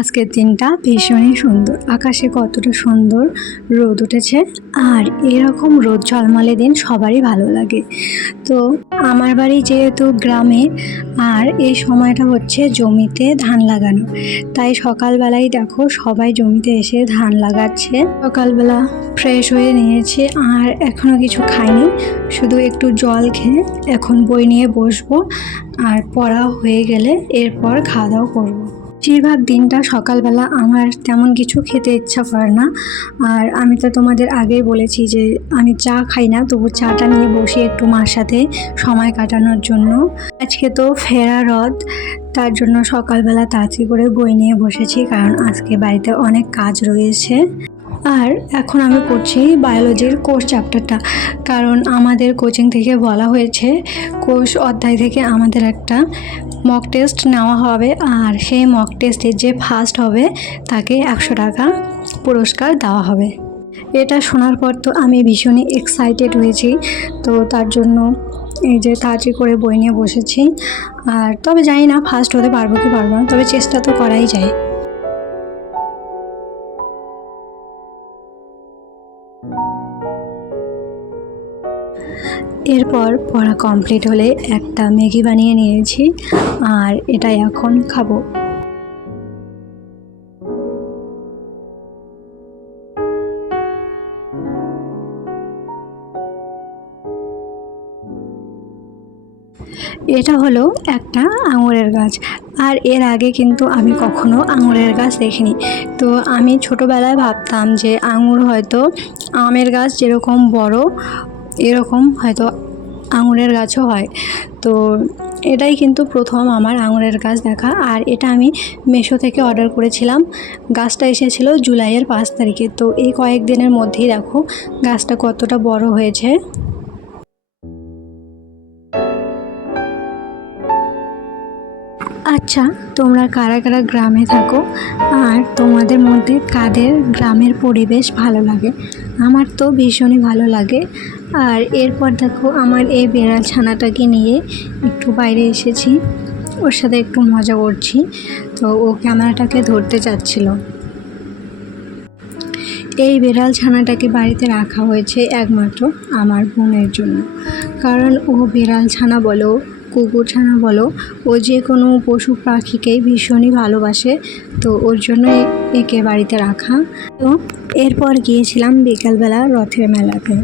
আজকের দিনটা ভীষণই সুন্দর। আকাশে কতটা সুন্দর রোদ উঠেছে, আর এরকম রোদ ঝলমলে দিন সবারই ভালো লাগে। তো আমার বাড়ি যেহেতু গ্রামে, আর এই সময়টা হচ্ছে জমিতে ধান লাগানো, তাই সকালবেলায় দেখো সবাই জমিতে এসে ধান লাগাচ্ছে। সকালবেলা ফ্রেশ হয়ে নিয়েছি, আর এখনও কিছু খাইনি, শুধু একটু জল খেয়ে এখন বই নিয়ে বসবো, আর পড়া হয়ে গেলে এরপর খাওয়া দাওয়া করবো। বেশিরভাগ দিনটা সকালবেলা আমার তেমন কিছু খেতে ইচ্ছা করে না, আর আমি তো তোমাদের আগেই বলেছি যে আমি চা খাই না, তবু চাটা নিয়ে বসি একটু মার সাথে সময় কাটানোর জন্য। আজকে তো ফেরা রথ, তার জন্য সকালবেলা তাড়াতাড়ি করে বই নিয়ে বসেছি, কারণ আজকে বাড়িতে অনেক কাজ রয়েছে। আর এখন আমি পড়ছি বায়োলজির কোষ চ্যাপ্টারটা, কারণ আমাদের কোচিং থেকে বলা হয়েছে কোষ অধ্যায় থেকে আমাদের একটা মক টেস্ট নেওয়া হবে, আর সেই মক টেস্টে যে ফার্স্ট হবে তাকে 100 টাকা পুরস্কার দেওয়া হবে। এটা শোনার পর তো আমি ভীষণই এক্সাইটেড হয়েছি, তো তার জন্য এই যে তাড়াতাড়ি করে বই নিয়ে বসেছি। আর তবে জানি না ফার্স্ট হতে পারবো কি পারবো না, তবে চেষ্টা তো করাই যায়। এরপর পড়া কমপ্লিট হলে একটা ম্যাগি বানিয়ে নিয়েছি, আর এটাই এখন খাবো। এটা হলো একটা আঙুরের গাছ, আর এর আগে কিন্তু আমি কখনো আঙুরের গাছ দেখিনি। তো আমি ছোটোবেলায় ভাবতাম যে আঙুর হয়তো আমের গাছ যেরকম বড়, এরকম হয়তো আঙুরের গাছও হয়। তো এটাই কিন্তু প্রথম আমার আঙুরের গাছ দেখা, আর এটা আমি মিশো থেকে অর্ডার করেছিলাম। গাছটা এসেছিলো জুলাইয়ের 5 তারিখে। তো এই কয়েকদিনের মধ্যেই দেখো গাছটা কতটা বড় হয়েছে। আচ্ছা, তোমরা কারা কারা গ্রামে থাকো, আর তোমাদের মধ্যে কাদের গ্রামের পরিবেশ ভালো লাগে? আমার তো ভীষণই ভালো লাগে। আর এরপর দেখো আমার এই বেড়াল ছানাটাকে নিয়ে একটু বাইরে এসেছি, ওর সাথে একটু মজা করছি। তো ও ক্যামেরাটাকে ধরতে চাচ্ছিল। এই বেড়াল ছানাটাকে বাড়িতে রাখা হয়েছে একমাত্র আমার বোনের জন্য, কারণ ও বেড়াল ছানা বলো, কুকুর ছানা বলো, ও যে কোনো পশু পাখিকেই ভীষণই ভালোবাসে। তো ওর জন্য একে বাড়িতে রাখা। তো এরপর গিয়েছিলাম বিকালবেলা রথের মেলাতে।